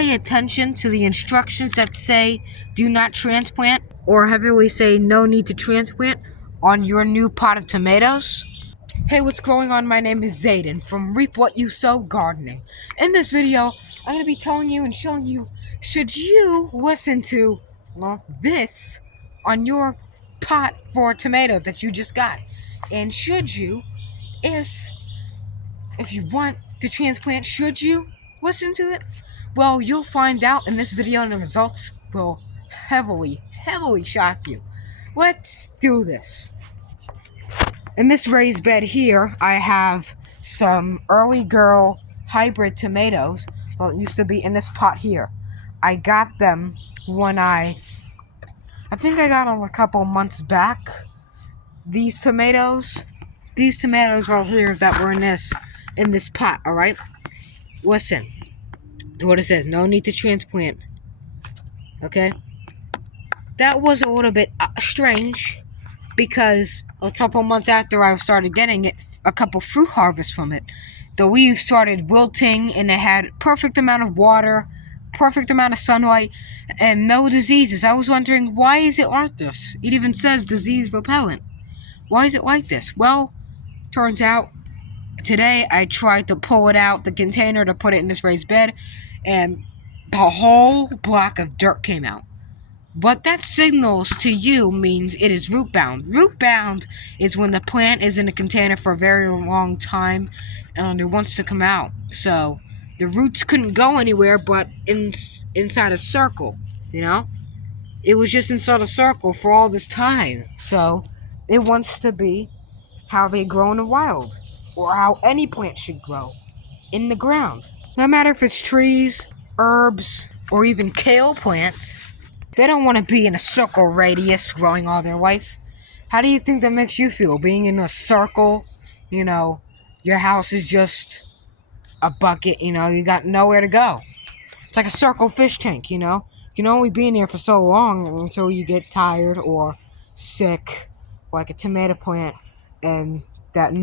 pay attention to the instructions that say do not transplant or heavily say no need to transplant on your new pot of tomatoes? Hey, what's going on? My name is Zayden from Reap What You Sow Gardening. In this video, I'm going to be telling you and showing you, should you listen to this on your pot for tomatoes that you just got? And should you, if you want to transplant, should you listen to it? Well, you'll find out in this video, and the results will heavily shock you. Let's do this. In this raised bed here, I have some early girl hybrid tomatoes that used to be in this pot here. I got them when I think I got them a couple months back. These tomatoes right here that were in this pot, alright? Listen to what it says. No need to transplant. Okay? That was a little bit strange because a couple months after I started getting it, a couple fruit harvests from it, the leaves started wilting and it had perfect amount of water, perfect amount of sunlight, and no diseases. I was wondering, why is it like this? It even says disease repellent. Why is it like this? Well, turns out today I tried to pull it out, the container, to put it in this raised bed, and a whole block of dirt came out. What that signals to you means it is root bound. Root bound is when the plant is in a container for a very long time and it wants to come out. So the roots couldn't go anywhere but inside a circle, you know? It was just inside a circle for all this time. So it wants to be how they grow in the wild, or how any plant should grow in the ground. No matter if it's trees, herbs, or even kale plants, they don't want to be in a circle radius growing all their life. How do you think that makes you feel, being in a circle? You know, your house is just a bucket, you know, you got nowhere to go. It's like a circle fish tank, you know? You can only be in there for so long until you get tired or sick, like a tomato plant, and that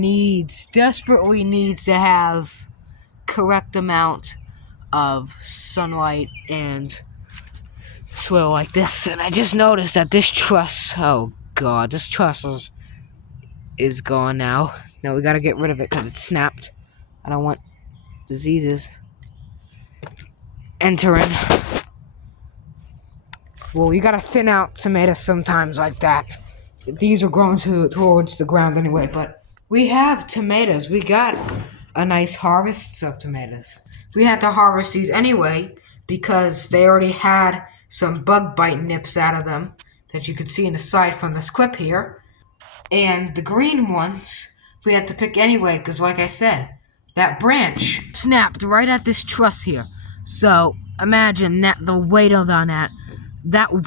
desperately needs to have correct amount of sunlight and soil like this. And I just noticed that this truss, oh god, this truss is gone now. No, we gotta get rid of it because it's snapped. I don't want diseases entering. Well, you gotta thin out tomatoes sometimes like that. These are growing towards the ground anyway, but we have tomatoes. We got a nice harvest of tomatoes. We had to harvest these anyway because they already had some bug bite nips out of them that you could see in the side from this clip here. And the green ones we had to pick anyway because, like I said, that branch snapped right at this truss here. So imagine that the weight on that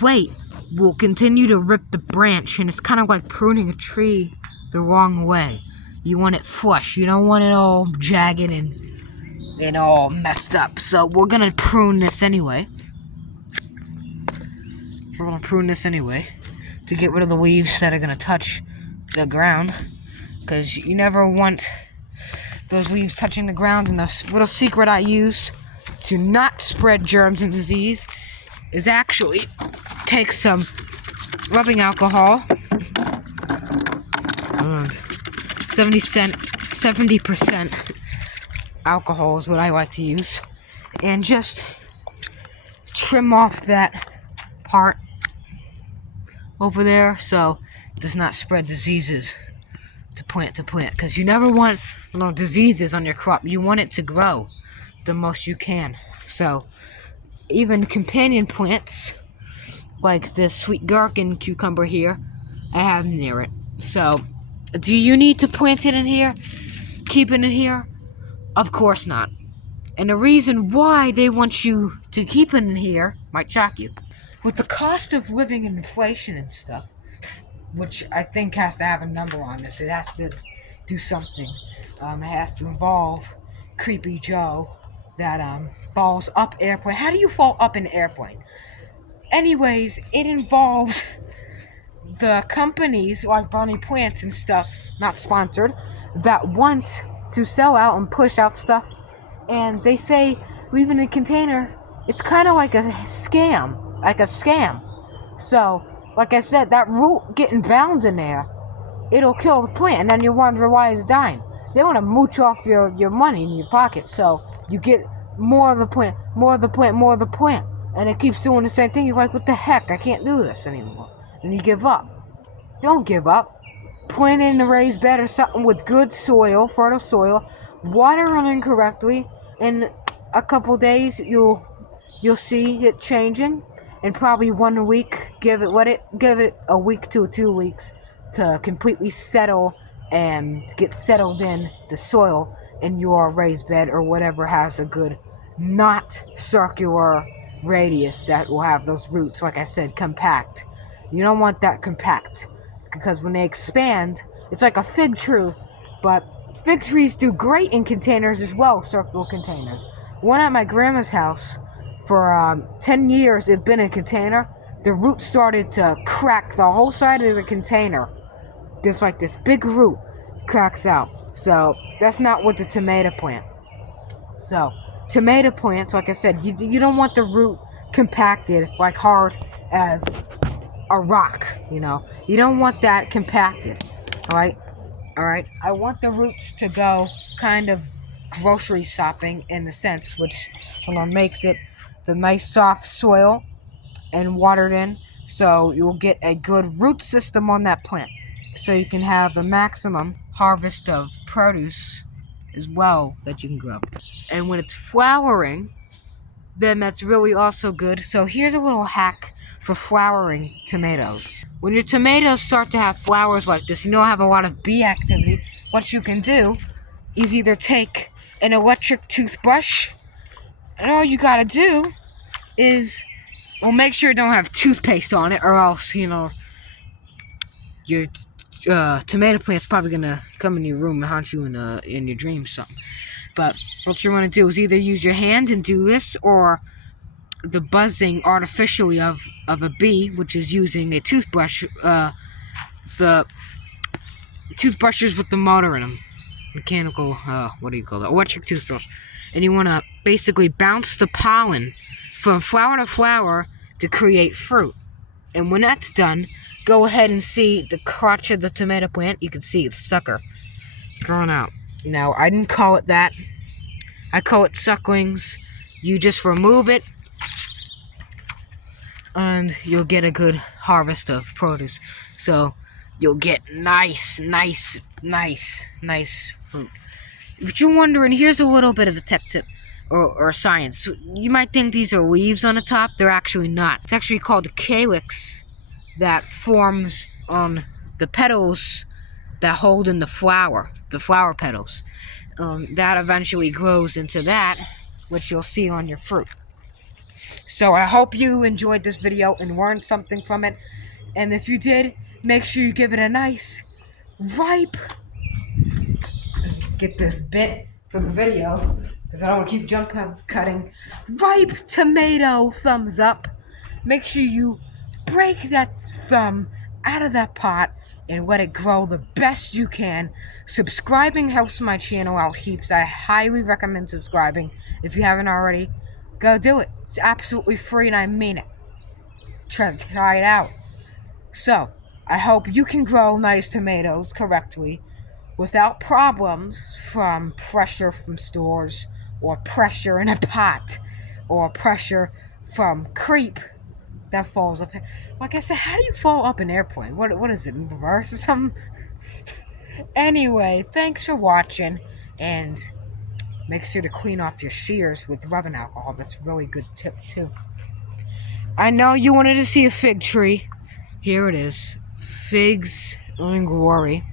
weight will continue to rip the branch, and it's kind of like pruning a tree the wrong way. You want it flush. You don't want it all jagged and all messed up. So we're gonna prune this anyway. To get rid of the leaves that are gonna touch the ground, because you never want those leaves touching the ground. And the little secret I use to not spread germs and disease is actually take some rubbing alcohol, 70% alcohol is what I like to use, and just trim off that part over there so it does not spread diseases to plant, because you never want diseases on your crop. You want it to grow the most you can. So even companion plants like this sweet gherkin cucumber here, I have near it. So do you need to plant it in here? Keep it in here? Of course not. And the reason why they want you to keep it in here might shock you. With the cost of living and inflation and stuff, which I think has to have a number on this, it has to do something. It has to involve Creepy Joe that falls up airplane. How do you fall up an airplane? Anyways, it involves the companies like Bonnie Plants and stuff, not sponsored, that want to sell out and push out stuff, and they say leaving a container it's kind of like a scam. So, like I said, that root getting bound in there, it'll kill the plant, and then you wonder why it's dying. They want to mooch off your money in your pocket, so you get more of the plant, more of the plant, more of the plant. And it keeps doing the same thing. You're like, what the heck? I can't do this anymore. And you give up. Don't give up. Plant it in a raised bed or something with good soil, fertile soil. Water it correctly. In a couple days, you'll see it changing. In probably 1 week, give it a week to 2 weeks to completely settle and get settled in the soil in your raised bed or whatever has a good, not circular radius that will have those roots, like I said, compact. You don't want that compact, because when they expand, it's like a fig tree, but fig trees do great in containers as well, circular containers. One at my grandma's house, for 10 years it'd been in a container. The roots started to crack the whole side of the container. There's like this big root cracks out. So that's not with the tomato plant. So tomato plants, like I said, you don't want the root compacted, like hard as a rock, you know. You don't want that compacted, alright? I want the roots to go kind of grocery shopping in a sense, which makes it the nice soft soil and watered in, so you'll get a good root system on that plant, so you can have the maximum harvest of produce as well that you can grow. And when it's flowering, then that's really also good. So here's a little hack for flowering tomatoes. When your tomatoes start to have flowers like this, you know, have a lot of bee activity, what you can do is either take an electric toothbrush, and all you gotta do is, well, make sure it don't have toothpaste on it, or else, you know, your tomato plant's probably gonna come in your room and haunt you in your dreams, something. But what you want to do is either use your hand and do this, or the buzzing artificially of a bee, which is using a toothbrush, the toothbrushes with the motor in them, mechanical, what do you call that, electric toothbrush. And you want to basically bounce the pollen from flower to flower to create fruit. And when that's done, go ahead and see the crotch of the tomato plant. You can see its sucker growing out. Now, I didn't call it that. I call it sucklings. You just remove it, and you'll get a good harvest of produce. So, you'll get nice fruit. If you're wondering, here's a little bit of a tech tip, or science. You might think these are leaves on the top. They're actually not. It's actually called a calyx that forms on the petals that hold in the flower petals. That eventually grows into that, which you'll see on your fruit. So I hope you enjoyed this video and learned something from it. And if you did, make sure you give it a nice, ripe, get this bit for the video, because I don't want to keep jump cutting, ripe tomato thumbs up. Make sure you break that thumb out of that pot and let it grow the best you can. Subscribing helps my channel out heaps. I highly recommend subscribing. If you haven't already, go do it. It's absolutely free, and I mean it. Try it out. So, I hope you can grow nice tomatoes correctly without problems from pressure from stores, or pressure in a pot, or pressure from creep that falls up. Like I said, how do you fall up an airplane? What is it, in reverse or something? Anyway, thanks for watching, and make sure to clean off your shears with rubbing alcohol. That's a really good tip too. I know you wanted to see a fig tree. Here it is. Figs in glory.